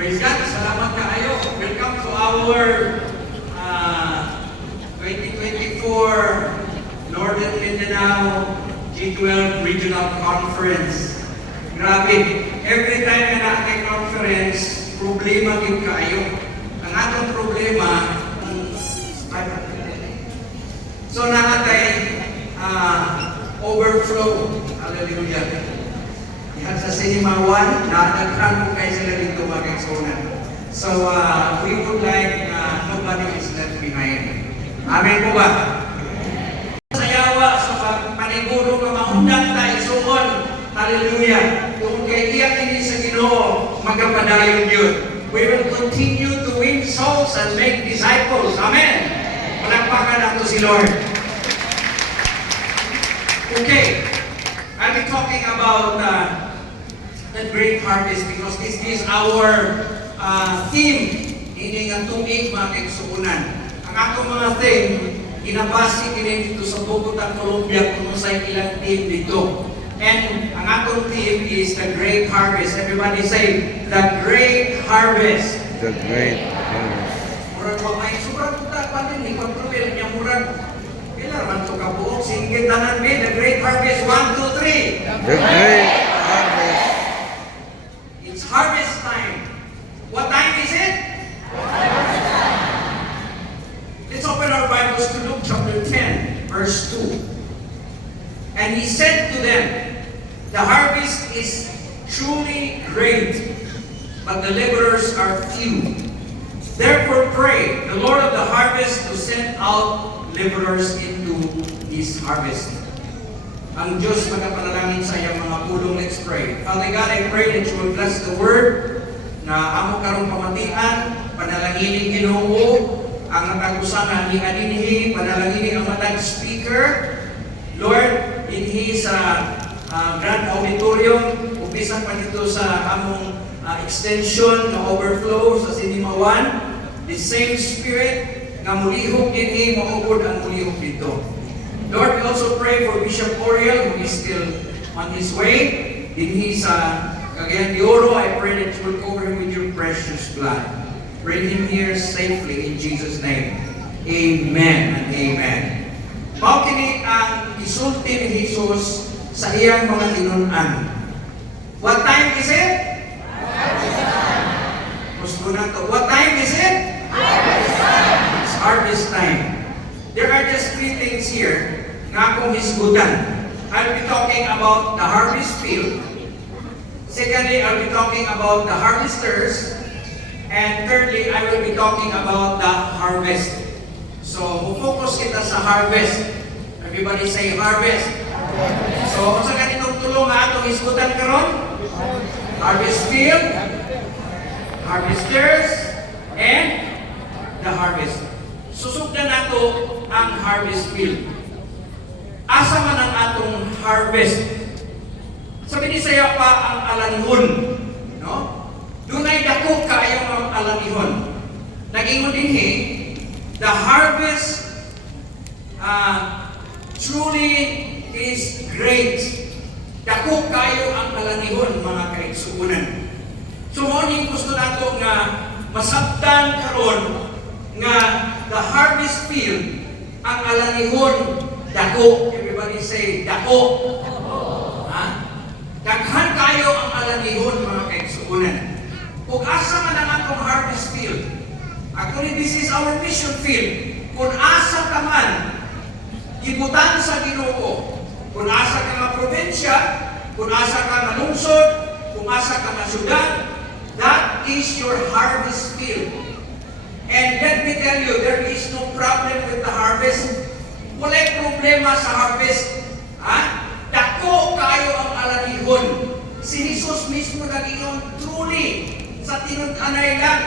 Praise God. Salamat kaayo. Welcome to our 2024 Northern Mindanao G12 Regional Conference. Grabe. Every time na natin conference, problema yung kaayo. Ang atong problema, so nakatay overflow. Hallelujah. Yan sa Cinema 1, nakakaghan mo kayo sila dito mga kaisonan. So, we would like nobody is left behind. Amen po ba? Sayawa sa paniguro ng maundang tayo suon. Hallelujah. Kung kay iyak ini sa Ginoo, magkapadayon yun. We will continue to win souls and make disciples. Amen. Palakpakan nato si Lord. Okay. I'll be talking about the great harvest because this is our theme ini nga tungig mga kaigsuonan. Ang atong mga theme ginabasi kini dito sa Bogota, Colombia kung sa ilang team dito. And ang atong theme is the great harvest. Everybody say the great harvest. The great harvest. Murag wa may sobrang ta pa din ni kontrol niya murag kailan man to kabuok singgit tanan me the great harvest 1 2 3. The great harvest. It's harvest time. What time is it? Harvest time. Let's open our Bibles to Luke chapter 10, verse 2. And he said to them, the harvest is truly great, but the laborers are few. Therefore pray the Lord of the harvest to send out laborers into his harvest. Ang Diyos magapanalangin sa iyang mga pulong. Let's pray. Father God, I pray that you will bless the word na amo karong pamatian, panalanginin Ginoo ang natagusan ni adinhi, panalanginin ang matag speaker. Lord, dinhi sa Grand Auditorium, umpisan pa dito sa among extension na overflow sa Cinema 1, the same spirit nga mulihok dinhi maubod ang mulihok dito. Lord, we also pray for Bishop Oriel, who is still on his way. Dinhi sa Cagayan de Oro, I pray that you will cover him with your precious blood. Bring him here safely in Jesus' name. Amen and amen. Mao kini ang isulti ni Jesus sa iyang mga tinun-an. What time is it? Harvest time. Gusto na to. What time is it? Harvest time. It's harvest time. There are just three things here nga akong hisgutan. I'll be talking about the harvest field. Secondly, I'll be talking about the harvesters. And thirdly, I will be talking about the harvest. So, focus kita sa harvest. Everybody say harvest. So, kung sa ganitong tulong nga atong hisgutan karon, harvest field, harvesters, and the harvest. Susugdan nato ang harvest field. Asa man ang atong harvest? Sabi ni saya pa ang alanihon, no? Dunay dako kaayo ang alanihon. Nagingon dinhi, the harvest truly is great. Dako kayo ang alanihon mga kaigsuonan. So mo ni gusto nato nga masabtan karon nga the harvest field ang alanihon dako. Everybody say dako. Ha? Daghan kayo ang alanihon mga kaigsuonan. Kung asa man ang atong harvest field, actually this is our mission field. Kung asa ka man ibutan sa Ginoo, kung asa ka nga probinsya, kung asa ka nga lungsod, kung asa ka nga syudad, that is your harvest field. And let me tell you, there is no problem with the harvest. Walay problema sa harvest. Ha? Dako kayo ang alanihon. Si Jesus mismo nag-ingon, truly, sa tinun-anay lang,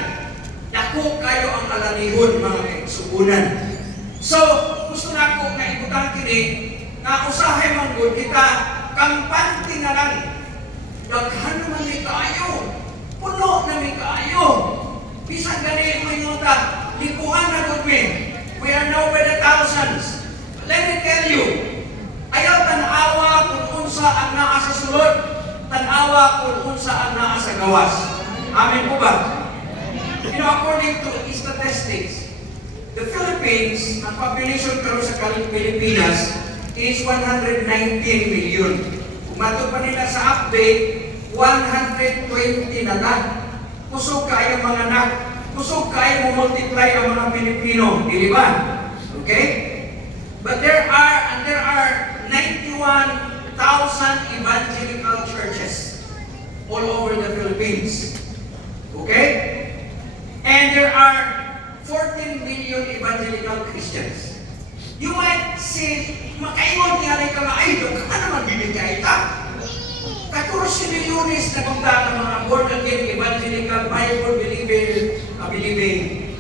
dako kayo ang alanihon, mga kaigsuonan. So, gusto na ko nga ibutan kini, nga usahay man gud kita, kampante na lang. Daghan naman ni kaayo. Puno na ni kaayo. Bisan gani mo inuta, lipuan na gud mi. We are now by the thousands. Let me tell you, ayaw tanawa kung unsa ang naa sa sulod, tanawa kung unsa ang naa sa gawas. Amen po ba? You know, according to statistics, the Philippines, ang population karon sa Pilipinas is 119 million. Kung matod pa nila sa update, 120 na na. Kusog kayo mga anak. Kusog kayo mo multiply ang mga Pilipino. Di ba? Okay? But there are 91,000 evangelical churches all over the Philippines. Okay? And there are 14 million evangelical Christians. You might say, makaingon niya rin ka maayod, ka naman binigay ka. 14 milyones na kumta ng mga born-again evangelical Bible-believing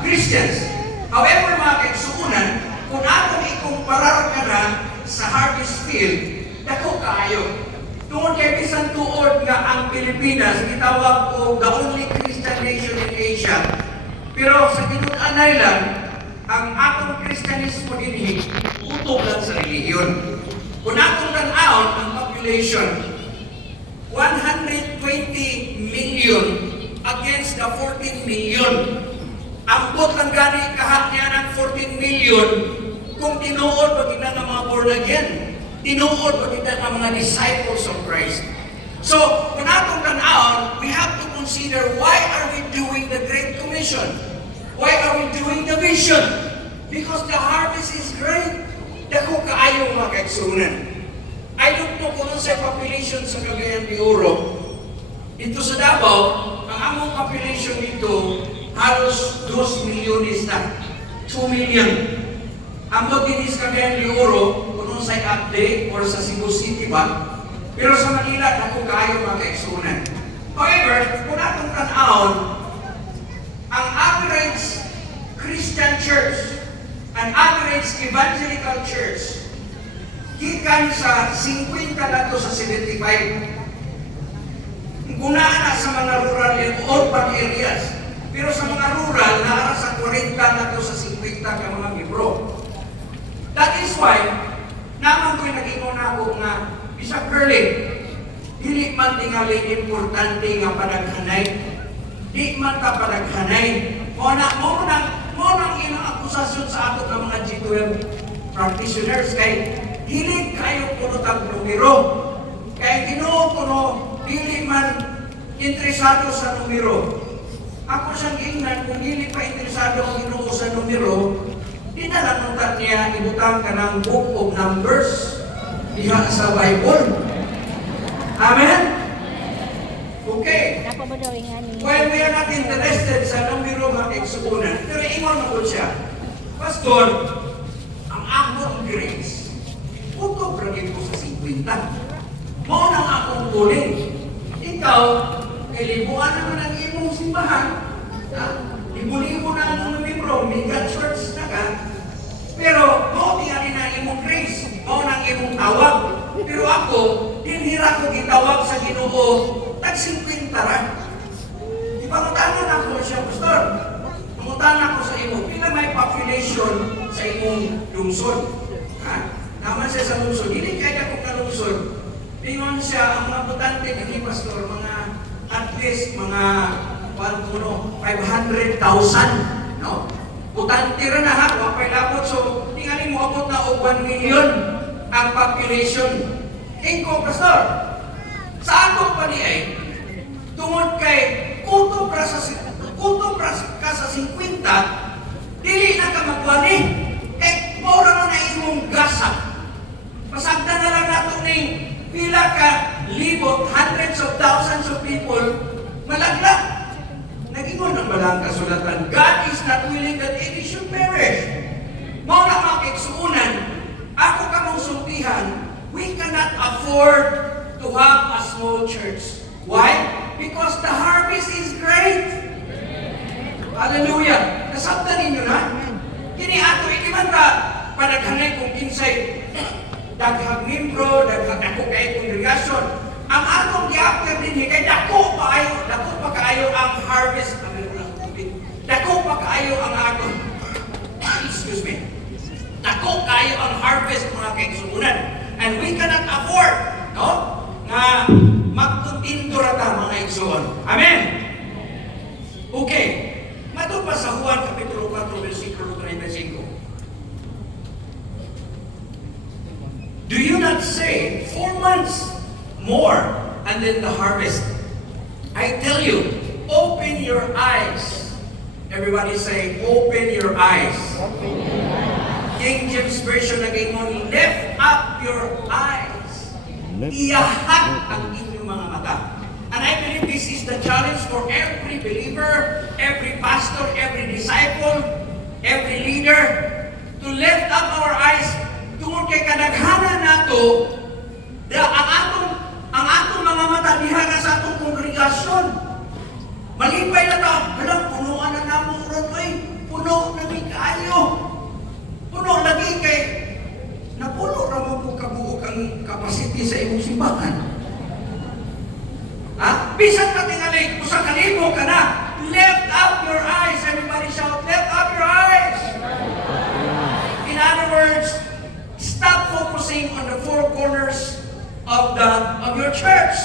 Christians. However, mga kaigsuunan, kung atong ikumparar ka na sa harvest field, dako kaayo. Tungod kay bisan tuod nga ang Pilipinas, gitawag ko the only Christian nation in Asia. Pero sa tinud-an lang, ang atong Kristyanismo dinhi utok lang sa relihiyon. Kung atong tan-awon ang population, 120 million against the 14 million. Ambot lang gani kahak niya ng 14 million kung tinuod pa kita ng mga born again. Tinuod pa kita ng mga disciples of Christ. So, kung atong tan-awon, we have to consider why are we doing the Great Commission? Why are we doing the vision? Because the harvest is great. Dako kaayo mga kaigsuunan. I don't know kung ano sa population sa Cagayan de Oro. Dito sa Davao, ang among population dito halos 2 milyones na. 2 million. Among din sa Cagayan de Oro, kung ano sa update or sa Cebu City ba, pero sa Manila, dako kaayo mga kaigsuunan. However, kung atong tan-awon, ang average Christian church, an average evangelical church, gikan sa 50 na to sa 75. Gunaan na sa mga rural and urban areas. Pero sa mga rural, naara sa 40 na to sa 50 ka mga libro. That is why, naman ko'y nag-ingon ako nga, Bishop Curly, dili man tingali importante nga panaghanay. Di man ta panaghanay. Mo nang ilang akusasyon sa ato ng mga G12 practitioners kay dili kayo kuno tag numero. Kay Ginoo kuno dili man interesado sa numero. Ako siyang ingnan kung dili pa interesado ang Ginoo sa numero, di na lang niya ibutang ka ng book of Numbers diha sa Bible. Amen? Okay. Well, we are not interested sa numero mga kaigsuunan. Pero ingon mo siya, Pastor, ang akong grace, utok ragin ko sa 50. Mo nang akong kuling. Ikaw, kalibuan naman ang imong simbahan. Libo-libo na ang membro, mega church na ka. Pero, mo tingnan na imong grace. Mo nang imong tawag. Pero ako, dinhira ko gitawag sa Ginoo, tag 50 ra. Di ba mutanan ako siya, Pastor? Mutanan ako sa imo, pila may population sa imong lungsod. Naman siya sa lungsod, hindi kaya kong kalungsod. Pingon siya, ang mga butante ni Pastor, mga at least mga 500,000, no? Butante rin na ha, wapay labot. So, tingali mo abot na o 1 million ang population. Ingko, Pastor, sa atong paniay, tungod kay kutob ka sa 50, dili na ka magwani. Kay mora mo na imong gasa. Pasagda na lang nato ning pila ka libot, hundreds of thousands of people, malaglag. Nag-ingon ng balang kasulatan, God is not willing that any should perish. Mao na mga kaigsuunan, ako kamong sultihan, we cannot afford to have a small church. Why? Because the harvest is great. Hallelujah. Nasabtan ninyo na? Kini ato, hindi man ta panaghanay kung kinsay daghang membro, daghang ako kay congregation. Ang atong giapter din kay dako pa kaayo ang harvest. Dako pa kaayo ang atong excuse me. Dako kaayo ang harvest mga kaigsuunan. And we cannot afford, no? Nga magtutinto ra ta mga igsuon. Amen. Okay. pa sa Juan Kapitulo 4, versikulo 35. Do you not say, 4 months more, and then the harvest? I tell you, open your eyes. Everybody say, open your eyes. King James Version nag-ingon, lift up your eyes. Iyahat ang inyong mga mata. And I believe this is the challenge for every believer, every pastor, every disciple, every leader, to lift up our eyes tungkol kay kadaghanan nato ang atong mga mata diha na sa atong kongregasyon. Malipay na ta, halang punuan na namo ron, oy, puno na may kaayo. Puno lagi kay napuno ra mo po kabuok ang capacity sa imong simbahan. Ha? Bisan pa tingali, usa ka libo ka na. Lift up your eyes. Everybody shout, lift up your eyes. In other words, stop focusing on the four corners of your church.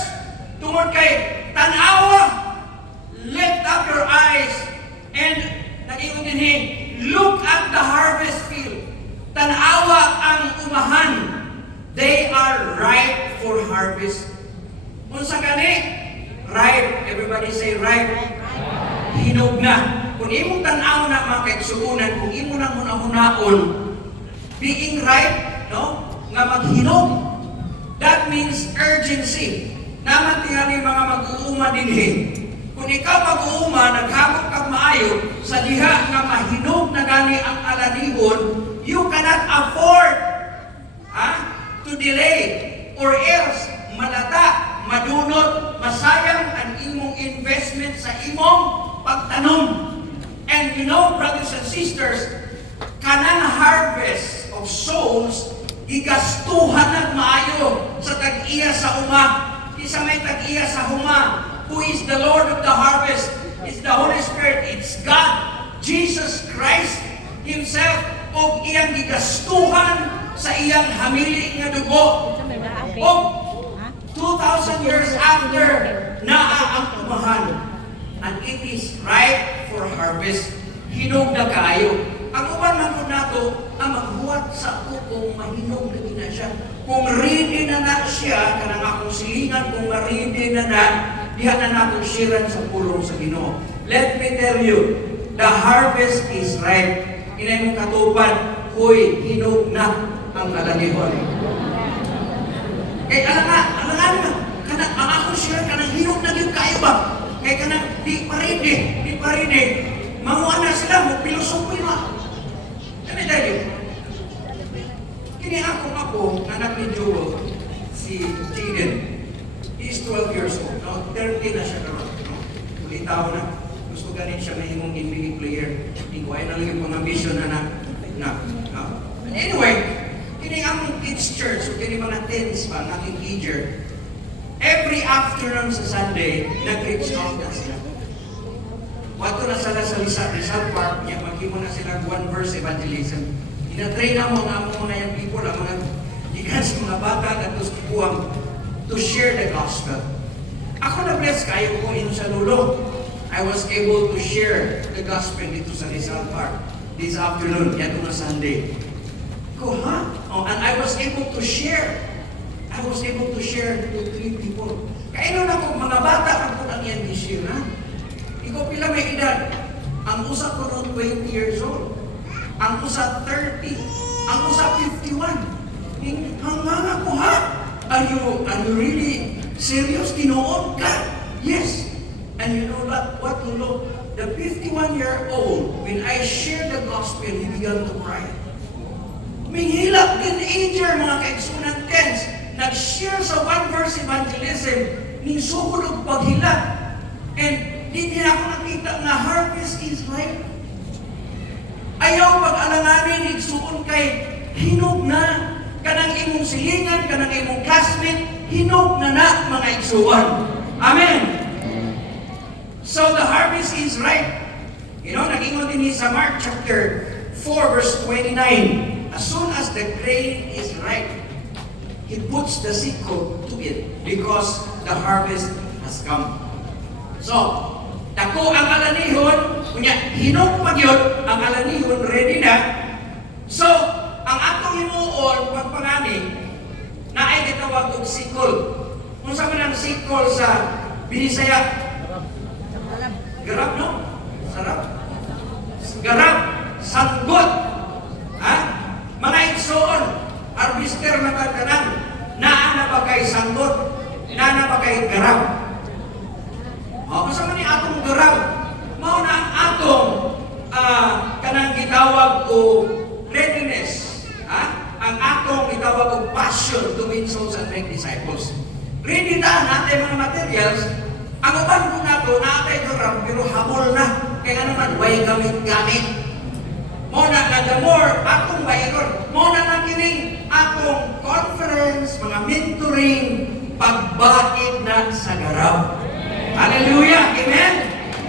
Tungod kay tanawa, lift up your eyes and nag-ingon dinhi, look at the harvest field. Tanawa ang umahan. They are ripe for harvest. Unsa gani? Ripe. Everybody say ripe. Hinog na. Kung imong tan-aw na mga kaigsuunan, kung imo nang hunahunaon, being ripe, no? Nga maghinog. That means urgency. Naman tingali mga mag-uuma dinhi. Kung ikaw mag-uuma, naghagok kag maayo, sa diha nga mahinog na gani ang alanihon, you cannot afford to delay or else malata, madunot, masayang ang imong investment sa imong pagtanom. And you know, brothers and sisters, kanang harvest of souls, gigastuhan ng maayo sa tag-iya sa uma. Isa may tag-iya sa huma. Who is the Lord of the harvest? It's the Holy Spirit. It's God, Jesus Christ Himself, o iyang gigastuhan sa iyang hamili nga dugo. O 2,000 years after naa ang umahan, and it is ripe for harvest. Hinog na kaayo. Ang uban man po nato, ang maghuwat sa ako kung mahinog na gina siya. Kung ready na siya, kanang akong silingan, kung ready na diha na nakong shiran sa pulong sa Ginoo. Let me tell you, the harvest is ripe. Inay mong katupan, huy, hinog na ang kalanihon. Kaya alangan na, kanang ang akong shiran, kanang hinog na yung kayo ba? Kaya kanang di pa rin. Manguha na sila, magpilosopoy na. Let me tell you, kini akong ako, anak ni Joel, si Jaden. He is 12 years old. No? 30 na siya karon. No? Ulitaw na. Gusto ganin siya na himong NBA player. Hindi ko ay nalagay pang ambition na. Anyway, kini akong kids church, so kini mga teens pa, naking teacher. Every afternoon sa Sunday, nag-reach out na sila. Wato na sila sa Rizal Park, niya maghimo na sila one verse evangelism. Inatrain na mo nga mo na yung people, ang mga gikan sa mga bata na to share the gospel. Ako na-bless kayo kung ino sa lulo. I was able to share the gospel dito sa Rizal Park this afternoon, yan na Sunday. Ko, and I was able to share. I was able to share to 3 people. Kaya na ako, mga bata, ako lang yan this year, ha? Ikaw pila may edad. Ang usa ko noon 20 years old. Ang usa 30. Ang usa 51. Hanggang ako, ha? Are you really serious? Tinuod ka? Yes. And you know what to look? The 51-year-old, when I shared the gospel, he began to cry. Minghilap teenager, mga kaigsunan tens, nag-share sa one verse evangelism, ning sugod og paghilap. And di din ako nakita nga harvest is ripe. Ayaw pag-alanganin, igsuon kay hinog na. Kanang imong silingan, kanang imong classmate, hinog na mga igsuon. Amen. So the harvest is ripe. You know, nag-ingon din sa Mark chapter 4 verse 29. As soon as the grain is ripe, He puts the sickle to it because the harvest has come. So, Dako ang alanihon, kunya hinong pagyod ang alanihon ready na. So, ang atong himuon pagpangani na ay gitawag og sikol. Kung sa man ang sikol sa Binisaya, garap no? Sarap. Garap, sanggot. Ha? Mga igsoon, harvester na kagkanan, naa ba kay sanggot, naa ba kay garap. O, kasama ni atong garap, mao na ang atong kanang gitawag o readiness. Ha? Ang atong gitawag o passion to win souls and make disciples. Ready na natin mga materials, ang uban ko na ito, natin garap, pero habol na. Kaya naman, way gamit-gamit. Mo na the more atong bayron, mo na nakining atong conference, mga mentoring, pagbaid na sa garap. Hallelujah! Amen?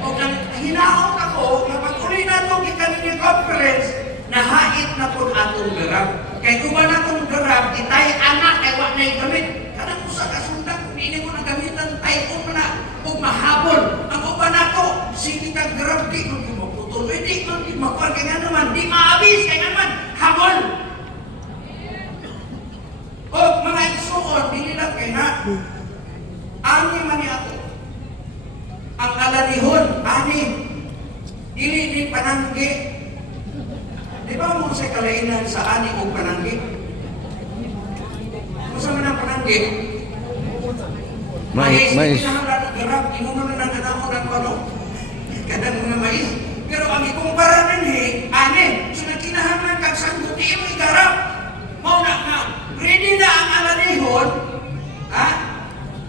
O hinaot ako, na pag-uli na itong ikanini conference, nahait na po atong garap. Kaya kung ba natong garap, itay anak, kaya wak na gamit. Kanang usa kasundan, kung hindi mo na gamitan, tayo mo na, huwag mahabol. Ang uba na ito, sige kang garap, di mo maputol. Di mo makuha, kaya naman, di maabis, kaya naman, habol. O mga igsoon, dili lang kaya na, ani man ni ako. Ang alanihon, ani, dili di pananggi. Di ba mo sa kalainan sa ani o pananggi? Kung sa man ang pananggi, mais. Kinahalan ng garap, di mo man ang anamon ng pano. Kadang mga mais. Pero ang ikumpara nun ani, so nagkinahalan kang sangguti mo igarap. Mau na nga, ready na ang alanihon, ha?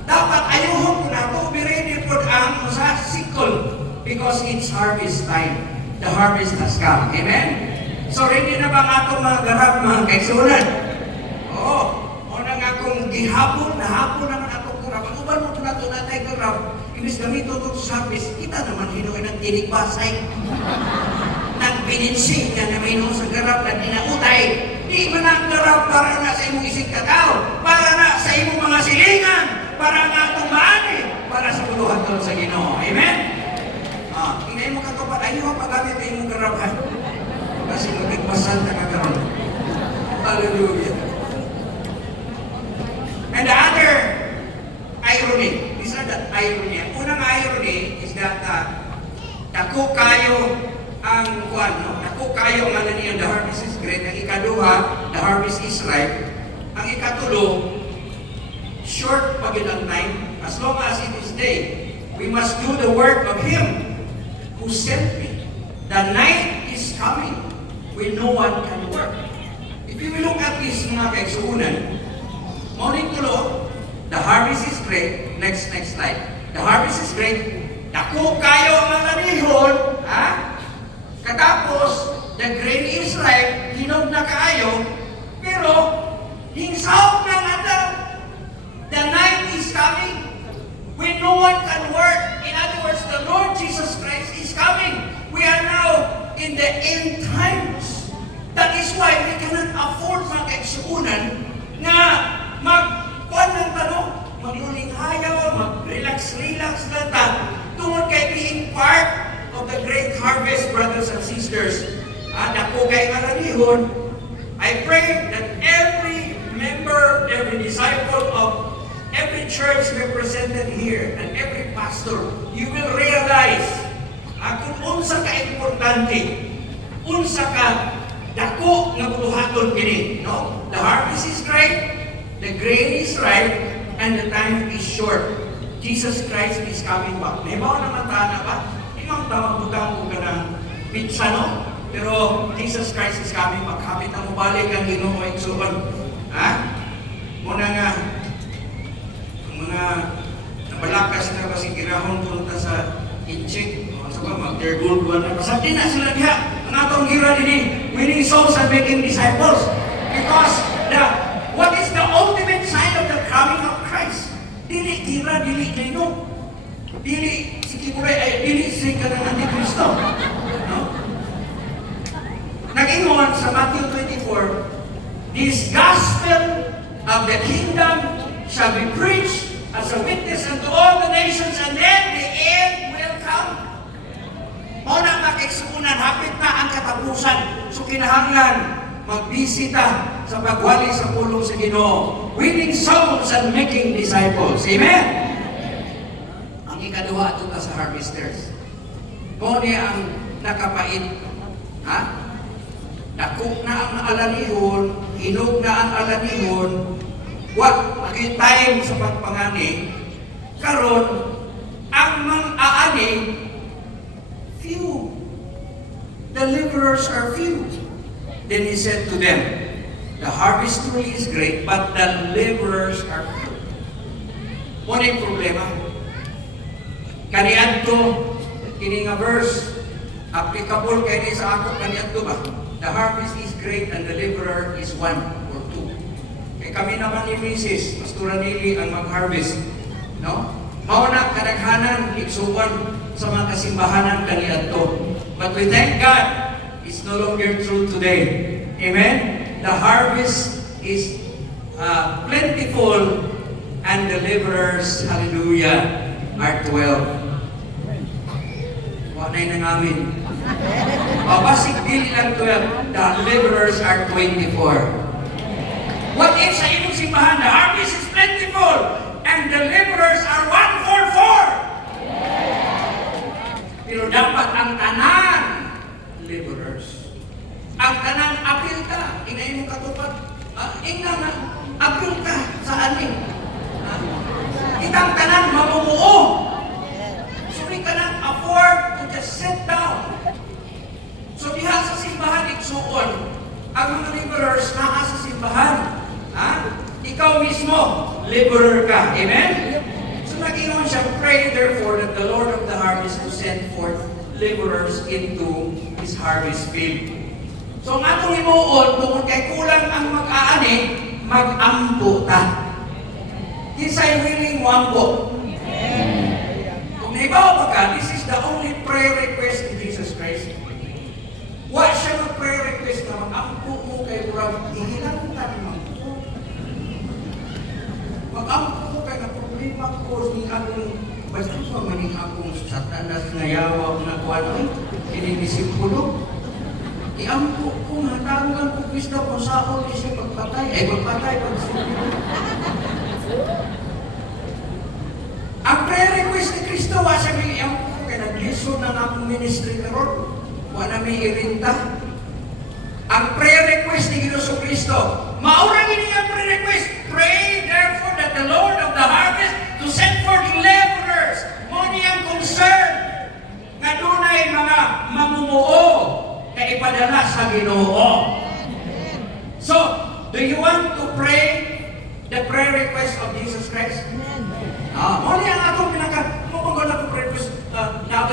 Dapat ayuhon ko na to, be ready for ang sa sikol because it's harvest time. The harvest has come. Amen? So, ready na ba nga itong mga garap, mga kaigsunan? Oo. O na nga kung gihapon, nahapon naman itong garap. Ang uban mo ito na ito na tayo garap, imbis gamito ito sa harvest, kita naman hinuin ng tinig-basay. Nagpininsi nga na may sa garap na dinautay. Di man ang garap para na sa imong isig katao, para na sa imong mga silingan, para nga tumaani, para sa puluhan ko sa Ginoo. Amen? Tingnan mo ka ito pa, ayaw paggamit na imong garap ha. Kasi magigmasan na kagaroon. Hallelujah. And the other irony, these are the irony. Ang unang irony is that dako kayo ang kuwan, no? Dako kayo ang ano niya, the harvest is great. Ang ikaduha, the harvest is ripe. Ang ikatulo, short pag ang time. As long as it is day, we must do the work of Him who sent me. The night is coming when no one can work. If you will look at this mga kaigsuunan, morning tulo, the harvest is great. Next slide. The harvest is great. Dako kayo ang alanihon, ha? Katapos, the grain is ripe, hinog na kayo, pero hingsawag na nga. The night is coming when no one can work. In other words, the Lord Jesus Christ is coming. We are now in the end times. That is why we cannot afford mga kaigsuunan na magkuhan ng tanong, magluling-hayaw, mag-relax-relax lang ta. Tungod kay being part of the great harvest, brothers and sisters. Dako kay alanihon, I pray that every member, every disciple of every church represented here, and every pastor, you will realize kung unsa ka importante, unsa ka dako nga buluhaton kini, no? The harvest is great, the grain is ripe, and the time is short. Jesus Christ is coming back. Nahibaw naman tana ba? Imang tamang-butang ko ka ng pizza, no? Pero Jesus Christ is coming back. Kapit na mo balik ang Ginoo ay igsuon. Ha? Muna nga, mga nabalakas na kasi kirahon punta sa Inchik. Sa ba, mag-gold one na. Pasabdi na sila diha. Ang atong gira din winning souls and making disciples. Because what is the ultimate sign of the coming of Christ? Dili gira, dili nino. Dili si Kiburay, ay dili si kanang Antikristo. No? Nag-ingon sa Matthew 24, this gospel of the kingdom shall be preached as a witness unto all the nations, and then the end will come. kinahanglan magbisita sa pagwali sa pulong sa Ginoo, winning souls and making disciples. Amen? Ang ikaduha ito sa harvesters. Mo niya ang nakapait. Ha? Dakok na ang alanihon, hinog na ang alanihon, wa maging time sa pagpangani, karon ang mang-aani, few. The laborers are few. Then he said to them, the harvest truly is great, but the laborers are few. Mo na yung problema. Kaniadto, kini nga verse, applicable kay ni sa ako kaniadto ba? The harvest is great and the laborer is one or two. Kay kami naman ni Mrs. Pastora Nili ang mag-harvest. No? Mauna kadaghanan, igsuon sa mga kasimbahanan kaniadto. But we thank God, it's no longer true today. Amen? The harvest is plentiful and the laborers, hallelujah, are 12. Wanay na namin. Basig dili lang 12. The laborers are 24. What if sa inyong simbahan, the harvest is plentiful and the laborers are 144? Pero dapat ang tanan laborers. Ang tanan apil ka. Inayin mo katupad. Ingnan na apil ka sa aning. Kitang tanan mamumuo. So we cannot afford to just sit down. So diha sa simbahan igsuon ang mga laborers naa sa simbahan. Ikaw mismo laborer ka. Amen? So nag-ingon siya, pray therefore that the Lord of the harvest to send forth laborers into His harvest field. So ang atong himuon, tungkol kay kulang ang mag-aani, mag-ampo ta. Kinsay willing mo ampo? Kung naibaw ka, this is the only prayer request in Jesus Christ. Wa siya mag-prayer request na mag-ampo mo kay Urag, ihilantan mo. Mag-ampo mo kay na problema ko ni akong basta pa maning akong satanas na yawa na kuwan, kininisipulo. Iampo ko, hatagan ko Kristo kung saan siya magpatay. Magpatay pag sinipin. Ang prayer request ni Kristo, wa siya may iampo ko, kaya nag-listen na akong ministry karon. Wa na may irinta. Ang prayer request ni Ginoong Kristo, maurang ini ang prayer request. Pray therefore that the Lord of the harvest to send forth laborers. Mo niyang concern nga dunay mga mamumuo na ipadala sa Ginoo. So, do you want to pray the prayer request of Jesus Christ? Mo niyang atong mong na prayer request, na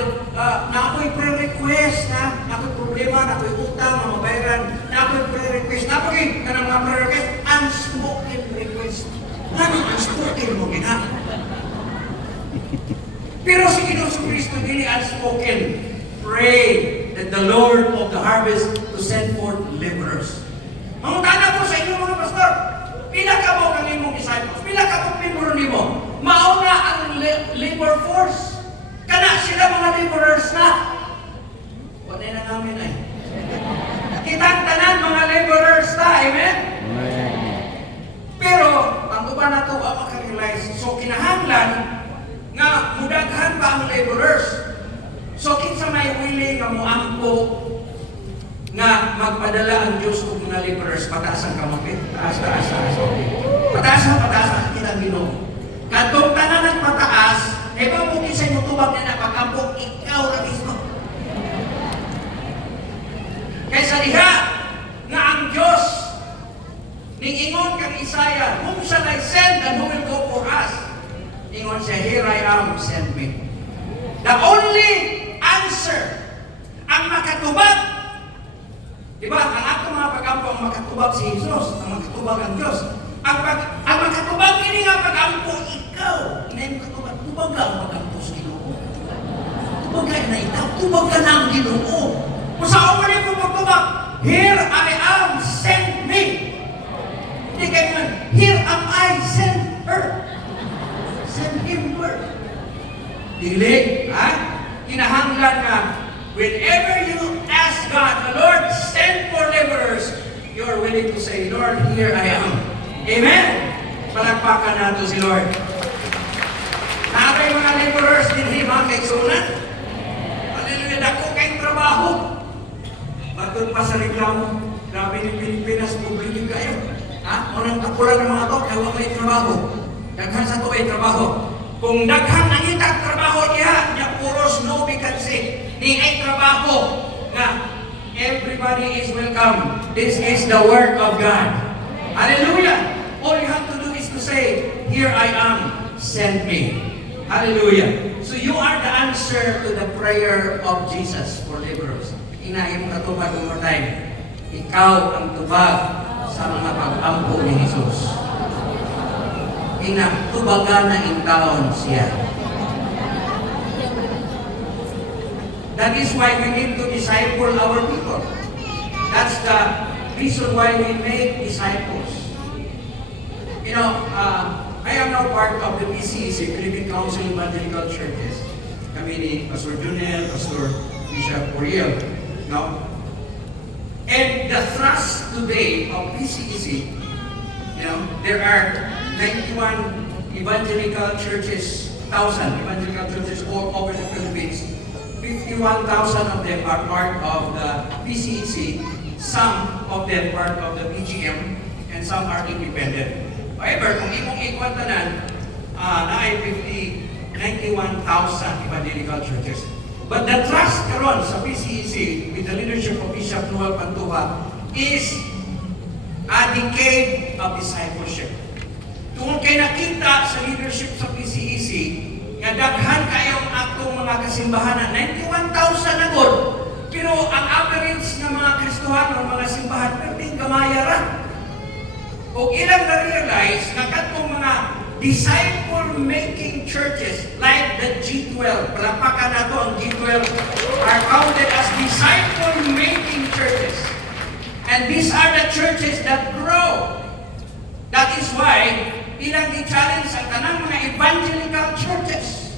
ako'y prayer request, na ako'y problema, na ako'y utang, na mabayaran, na ako'y prayer request, na ako'y kanang mga prayer request, unspoken request. Ano unspoken mo, gina? Pero si Ginoong Kristo dili unspoken. Pray that the Lord of the harvest to send forth laborers. Mangutana ko sa inyo mga pastor, pila ka mo kang imong disciples, pila ka mo member nimo, mauna ang labor force. Kana sila mga laborers na. Wala na namin ay. Kitang tanan mga laborers na, amen? Pero, ang uban na ito ang makarealize, so kinahanglan nga mudaghan pa ang laborers. So kinsa may willing nga moampo nga magpadala ang Diyos og mga laborers, pataas ang kamapit. Taas. Pataas kita Ginoo. Kadtong tanan ang pataas, ba mo kisay mo tubag na pag-ampo, ikaw ra mismo. Kaysa diha nga ang Diyos ning-ingon kang Isaiah, whom shall I send and who will go for us? Ingon siya, here I am, send me. The only answer ang makatubag, diba? Ang atong mga pag-ampo ang makatubag si Jesus, ang makatubag ang Diyos. Ang makatubag ini nga pag-ampo, ikaw. Hindi mo katubag, tubag ka ang pag-ampo sa Ginoo. Tubag ka na itaw, tubag ka na ang Ginoo. Kung saan mo rin mo magtubag, here I am, send me. Hindi kayo man, here am I, send her. Send him her. Dili, ha? Kinahanglan na whenever you ask God, the Lord, send for are willing to say, Lord, here I am. Amen? Palakpakan nato si Lord. Nakay mga laborers din mga kaigsunan. Hallelujah, dako kayong trabaho. Batod pa sa reklamo. Grabe ng Pilipinas, publiko kayo. Ha? Unang kapulan ng mga to, kaya wala may trabaho. Daghan sa to ay trabaho. Kung daghan ang itag trabaho niya, niya puros no vacancy. Ni ay trabaho. Nga, everybody is welcome. This is the work of God. Hallelujah! All you have to do is to say, here I am, send me. Hallelujah! So you are the answer to the prayer of Jesus for laborers. Inahin mo katubag one more time. Ikaw ang tubag sa mga pag-ampo ni Jesus. Tubagan na intaon siya. That is why we need to disciple our people. That's the reason why we make disciples. You know, I am now part of the PCEC, Philippine Council Evangelical Churches. Kami ni Pastor Junel, Pastor Bishop Uriel. No? And the thrust today of PCEC, you know, there are 91 evangelical churches, 1,000 evangelical churches all over the Philippines. 51,000 of them are part of the PCEC, some of them part of the PGM, and some are independent. However, kung imong ikwatanan, na ay 91,000 evangelical churches. But the trust karon sa PCEC with the leadership of Bishop Noel Pantuha is a decade of discipleship. Tungkol kay nakita sa leadership sa PCEC, nga daghan kayong atong mga kasimbahanan, 91,000 na god. Pero ang average ng mga Kristohano, mga simbahan, pwedeng gamaya ra. O ilang na-realize na katong mga disciple-making churches like the G12, palapakan na to ang G12, are counted as disciple-making churches. And these are the churches that grow. That is why, ilang i-challenge sa tanang mga evangelical churches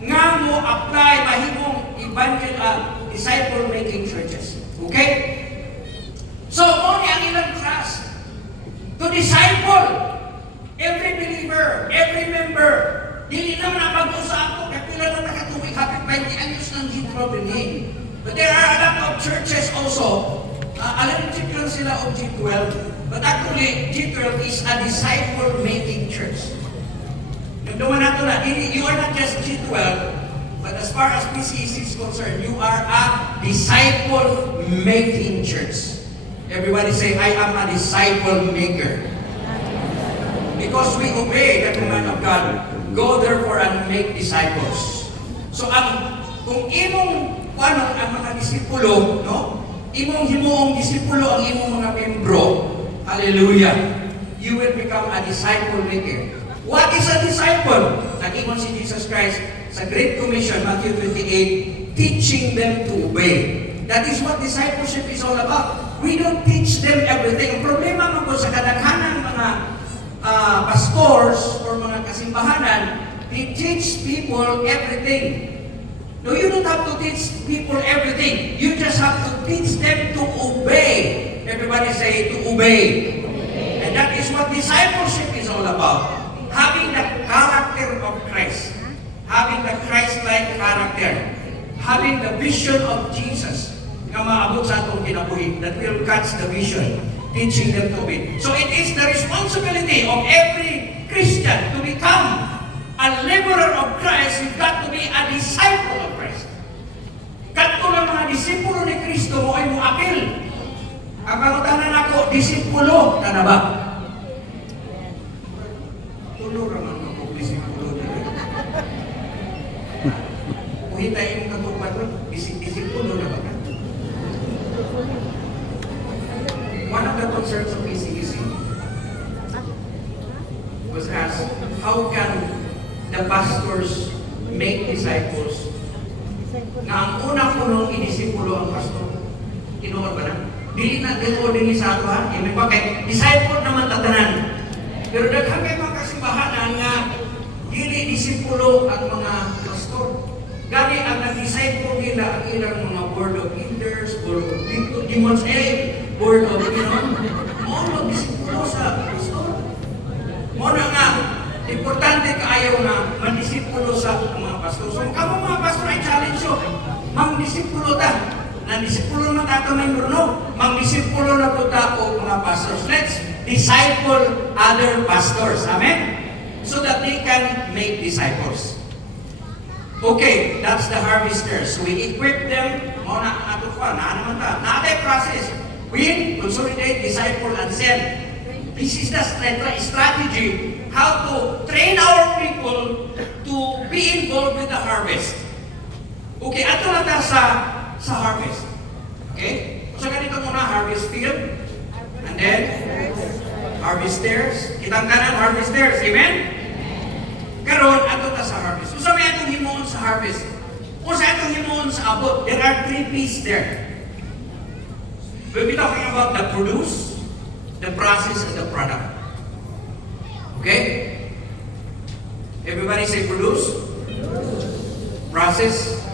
nga mo apply mahimong disciple-making churches. Okay? So, mo ni ang ilang trust to disciple every believer, every member. Dili naman ang pag-usa ako, kapila na nakatuwing hapit 20 anyos ng G12 rin. But there are a lot of churches also, allergic lang sila of G12, but actually, G12 is a disciple-making church. Nagdaman nato na, you are not just G12, but as far as PCEC is concerned, you are a disciple-making church. Everybody say, I am a disciple-maker. Because we obey the command of God, go therefore and make disciples. So kung imong ang mga disipulo, no? Imong himuong disipulo ang imong mga membro, hallelujah, you will become a disciple maker. What is a disciple? Nag-ingon si Jesus Christ sa Great Commission, Matthew 28, teaching them to obey. That is what discipleship is all about. We don't teach them everything. Ang problema mo sa kadaghanang mga pastors or mga kasimbahanan, they teach people everything. No, you don't have to teach people everything. You just have to teach them to obey. Everybody say, to obey. And that is what discipleship is all about. Having the character of Christ. Having the Christ-like character. Having the vision of Jesus na maabot sa atong kinabuhi, that will catch the vision. Teaching them to obey. So it is the responsibility of every Christian to become a laborer of Christ. You've got to be a disciple of Christ. Kadto ng mga disipulo ni Kristo mo ay muapil. Ang pangutanan ako, disipulo ka na ba? Tulo raman ako, disipulo na rin. Kuhintay yung katupad mo, disipulo na ba ka? One of the concerns of PCEC was asked, how can the pastors make disciples? Na ang una ko nung idisipulo ang pastor. Tinuod ba na? Dili na tinuod din sa ato ha? Ibig ba kay disciple naman tatanan. Pero daghang kay mga kasimbahanan nga dili disipulo ang mga pastor. Gani ang nag-disciple nila ang ilang mga board of elders, board of demons, board of, pastor. So, kamo mga pastor, I challenge you. Mang-disipulo ta. Nang-disipulo naman tato ng Bruno. Mang-disipulo na po tapo mga pastors. Let's disciple other pastors. Amen? So that they can make disciples. Okay, that's the harvesters. We equip them. Muna ato pa, naman ta. Naatay process. Win, consolidate, disciple, and send. This is the strategy how to train our people to be involved with the harvest. Okay, ato na ta sa harvest. Okay? So ganito muna, harvest field. And then, harvesters. Kitang tanan, harvesters. Amen? Karon ato ta sa harvest. Kung sa may atong himuon sa harvest, kung sa atong himuon sa abot, there are 3 P's there. We'll be talking about the produce, the process, and the product. Okay? Everybody say produce, process,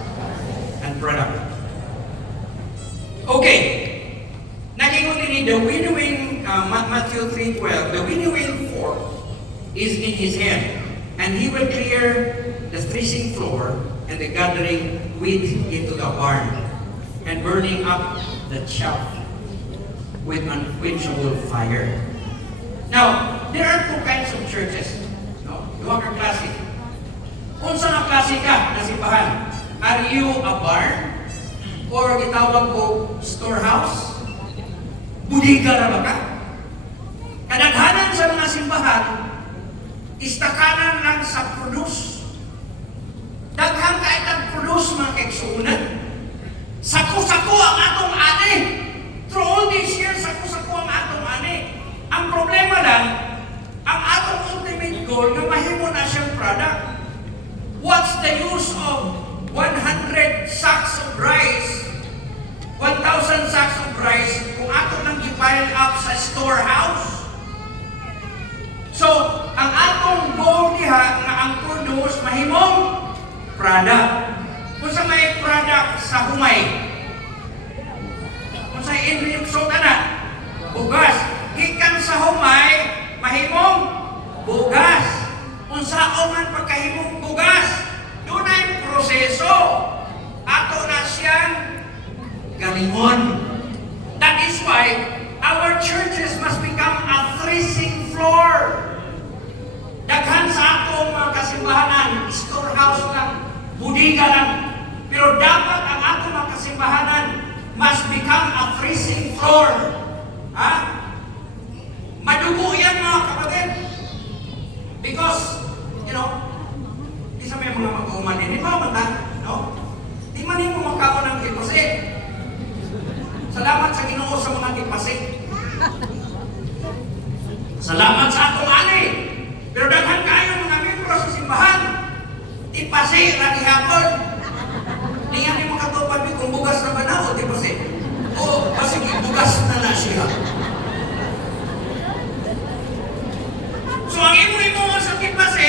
and product. Okay. Nagingon din the winnowing, Matthew 3:12, the winnowing fork is in his hand, and he will clear the threshing floor and the gathering wheat into the barn, and burning up the chaff with unquenchable fire. Now, there are 2 kinds of churches. No? Duha ka klase. Kung saan ang klase ka, nasipahan, are you a barn? Or gitawag ko storehouse? Budiga na ba ka? Kadaghanan sa mga simbahan, istakanan lang sa produce. Daghang kahit ang produce mga kaigsuunan. Sako-sako ang atong ani. Through all these years, sako-sako ang atong ani. Ang problema lang, ang atong ultimate goal na mahimo na siyang product. What's the use of 100 sacks of rice, 1,000 sacks of rice kung ato nang i-pile up sa storehouse? So, ang atong goal diha nga ang produce mahimong product. Kung sa may product sa humay, kung sa inriyukso ka na, bugas. Gikan sa humay, mahimong bugas. Kung sa man pagkahimong bugas, doon ay proseso. Ato na siyang galingon. That is why our churches must become a threshing floor. Daghan sa atong mga kasimbahanan, storehouse lang, budiga lang. Pero dapat ang atong mga kasimbahanan must become a threshing floor. Ha? Madugo yan mga kapatid. Because, you know, di sa may mga mag-uman din, di ba mata? No? Di man yung kumakaon ng tipase. Salamat sa Ginoo sa mga tipase. Salamat sa atong ani. Pero daghan kayo mga membro sa simbahan. Tipase, rani hapon. Di nga ni makatupad kung bugas na ba na o tipase. O, kasi bugas na siya. So, ang imo sa tipase,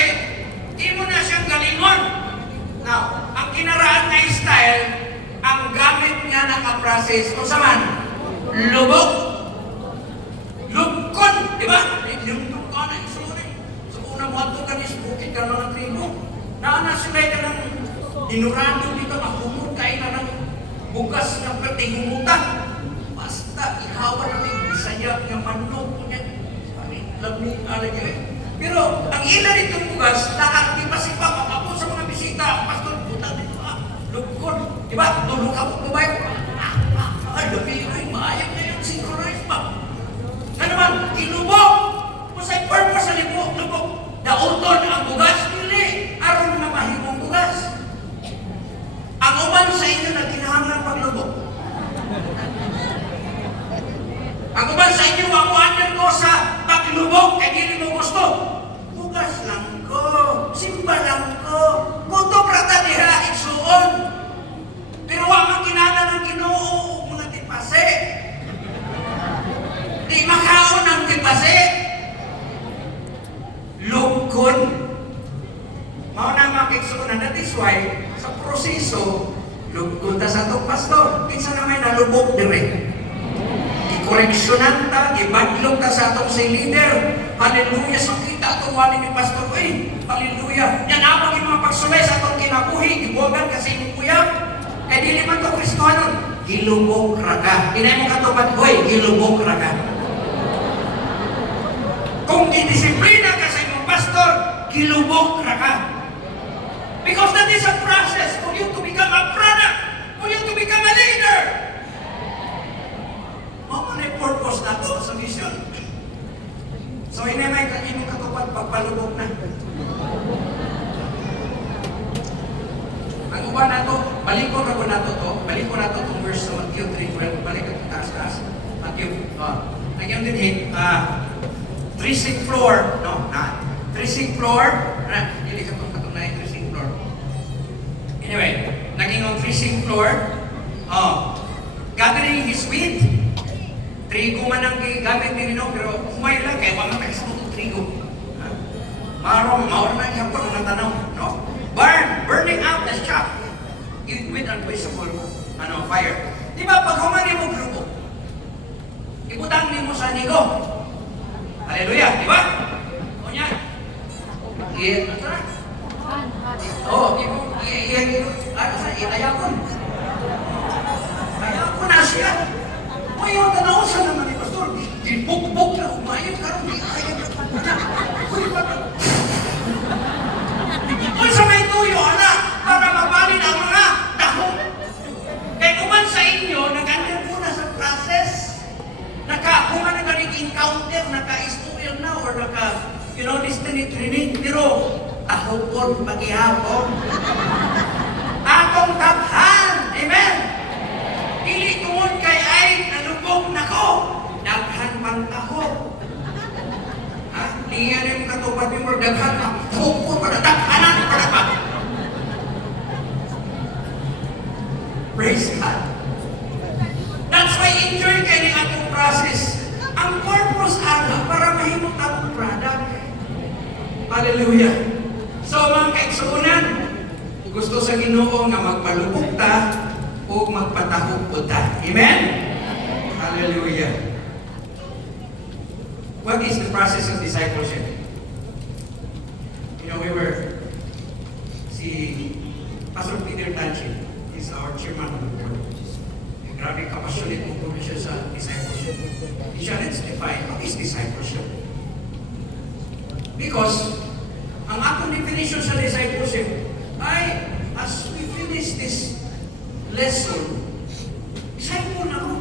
imo na siyang galingon. Now, ang kinaraan na style, ang gamit niya naka-process, o saman, lubog. Lubkon, di ba? Yung lubkon na isunin. So, unang wato ka ni bukid ka mga tribo. Naanasulay ka ng dinurado dito, mahumot kayo na ng bugas ng pertingumutan. Basta, ikaw na may bisaya ng manok niya. Lamig alay niya. Pero, ang ilan itong bugas, nakaktipasin pa, kapapos sa mga bisita, pastor, puta dito, lugkon. Diba? Tulog ako ko ba yun? Labi, ay, maayag na yung synchronize pa. Nga naman, ilubog. Kung sa'y purpose sa lubog, dauton ang bugas, hindi. Aron na mahimong bugas. Ang uban sa inyo na kinahanglan paglubog. Ang uban sa inyo, ang uanan ko sa paglubog, kaya hindi mo gusto. Bugas lang ko, simba lang ko, kuto prata diha, igsuon. Pero ang kinahanglan ng Ginoo, mga tipase. Di makaon ang tipase. Lugkon. Mao na makiksuunan. That is why, sa proseso, lugkon ta sa itong pastor. Kinsa na may nalubog dire. gikoreksyonan ta, gibadlong ta sa atong si leader. Hallelujah. So kita itong wali ni Pastor. Uy, hallelujah. Yan abang yung mga pagsulay sa atong kinabuhi. Gibuwagan kasi yung kuya. Kaya dili man to Kristohanon. Gilubog raga. Inay mo katupad, hoy, gilubog raga. Kung didisiplina ka sa imong pastor, gilubog raga. Because that is a process for you to become a product, for you to become a leader. Ano na yung purpose na to sa mission? So, inay may imong katupad, pagpalubog na. Ang uban na to, balikon ako na to, balikon na to itong verse sa Matthew 3:12, balik at taas-taas. Matthew, nagyan din 3-sink floor, no, na, 3-sink floor, hindi ka itong na yung 3-sink floor. Anyway, naging ang 3-sink floor, gathering his wheat, trigo man ang gamit din, no, pero kumay lang, kaya wala na sa itong trigo. Mauro na yung hapon ang natanaw, no? Burning out the chaff with unquenchable fire. Di ba, pag humani mo grupo, ibutang din mo sa nigo. Hallelujah, di ba? O niya. Ayakon. Ayakon na siya. O yung tanaw sa naman ni Pastor, buk-buk na umayot karong di ayat. Kung sa may tuyo, anak, para mabalin ang mga dahon. Kaya kuman sa inyo, nag-under muna sa process. Kung nga nag-encounter, naka-istorya na, or destiny training, pero ahopon, pag-ihapon. Atong taphan, amen? Dili tungod kay ay, nalubog na ko. Daghan pang taho. Liyan yung katupad yung daghan na tungkol para daghanan para pa. Praise God. That's why enjoy kayo ng atong process. Ang purpose ana para mahimot ang product. Hallelujah. So mga kaigsuunan, gusto sa Ginoo nga magpalubog ta o magpatahog po ta. Amen? Hallelujah. What is the process of discipleship? Si Pastor Peter Tanchi is our chairman of the board. Grabe kapassionate mo po siya sa discipleship. Let's define what is discipleship. Because ang akong definition sa discipleship ay, as we finish this lesson, disciple na ako.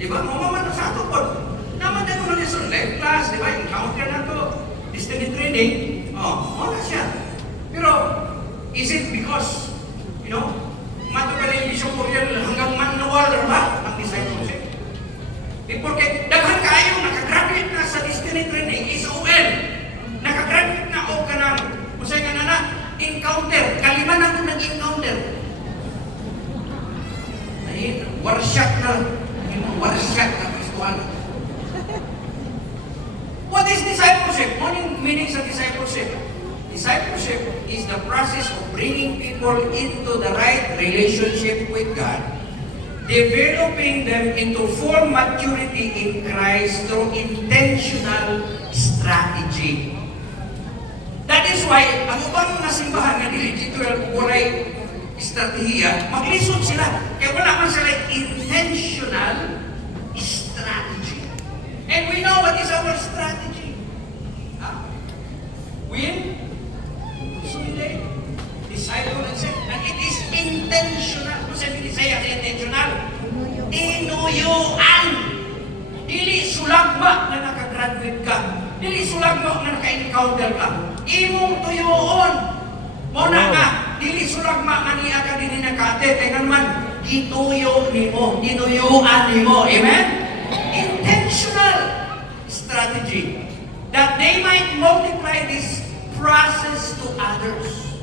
Diba? Mamaman na sa ato po. Naman tayo na lesson, life class, di ba? Encounter na to, destiny training, wala siya. Pero, is it because, matukan na yung mission Korean hanggang manual ba ang discipleship? Porque daghan kayo nakagraduate na sa destiny training, SOL, nakagraduate na o ka ng, usay ka na encounter, kalima na kung nag-encounter. Warshak na Kristuhan. What is discipleship? Morning meaning sa discipleship. Discipleship is the process of bringing people into the right relationship with God, developing them into full maturity in Christ through intentional strategy. That is why, ang ubang mga simbahan na dili-ditual walay estratehiya, maglisod sila. Kaya wala man sila intentional strategy. And we know what is our strategy. Win, consolidate, disciple, and set. And it is intentional. Kung sabi ni Isaiah, intentional. Tinuyuan. Dili sulagma na nakagraduate ka. Dili sulagma na naka-encounter ka. Imong tuyoon. Muna ka. Dili sulagma nga niya ka din nakate. Kaya naman, gituyo nimo. Ginuyuan nimo. Amen? Intentional strategy that they might multiply this process to others.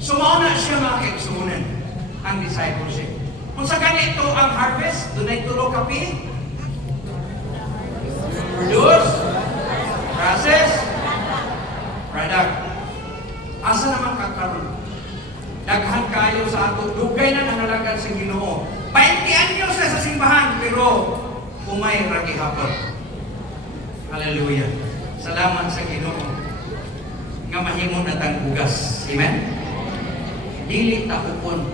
So mauna siya mga kaigsuunan ang discipleship. Kung sa ganito ang harvest, doon ay tulo kapi. Produce, process, product. Asa naman kakaroon? Daghan kayo sa ato, dugay na nanalagan sa Ginoo. 20 anyos na sa simbahan, pero umay ra gihapon. Hallelujah. Salamat sa Ginoo nga mahimo na tang bugas. Amen. Dili tahupon.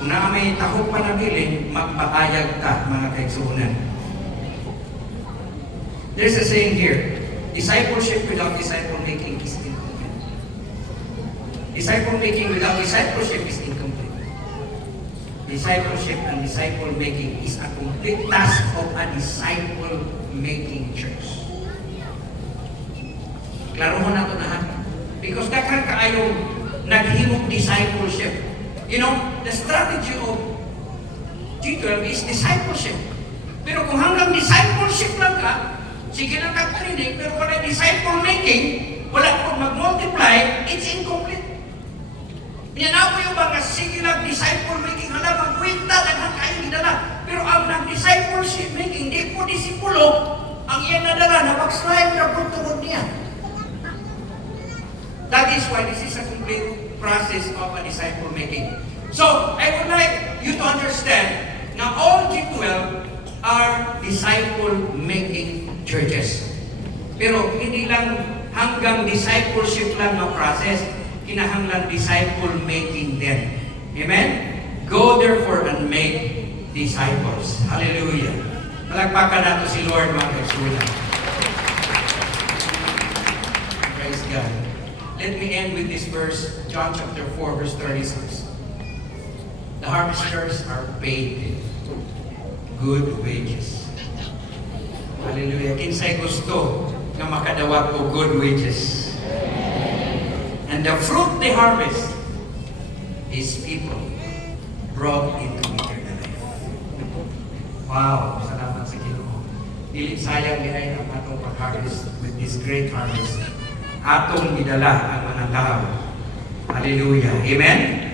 Kung na may tahop pa na bilin, magpaayag ta, mga kaigsuunan. There's a saying here, discipleship without disciple making is incomplete. Disciple making without discipleship is incomplete. Discipleship and disciple making is a complete task of a disciple making church. Klaro mo na ito na ha? Because daghan kaayong naghimong discipleship. You know, the strategy of G12 is discipleship. Pero kung hanggang discipleship lang ka, sige lang kagparinig, pero wala disciple making, wala kung mag-multiply, it's incomplete. Pinanaw ko yung mga sige lang disciple making, hala, magwinta, daghan kayong gidala. Pero ang nag-discipleship making, di po disipulo, ang iyan nadala na mag-slide na tungod niya. That is why this is a complete process of a disciple making. So, I would like you to understand na all G12 are disciple making churches. Pero hindi lang hanggang discipleship lang na process, kinahanglan disciple making din. Amen? Go therefore and make disciples. Hallelujah. Palagpakan nato si Lord, mga kaisulan. Praise God. Let me end with this verse, John chapter 4, verse 36. The harvesters are paid good wages. Hallelujah. Kinsay gusto nga makadawat o good wages. And the fruit they harvest is people brought into eternal life. Wow, salamat sa Ginoo. Dili sayang diay ang atong pag-harvest with this great harvest. Atong gidala ang mga tao. Hallelujah. Amen?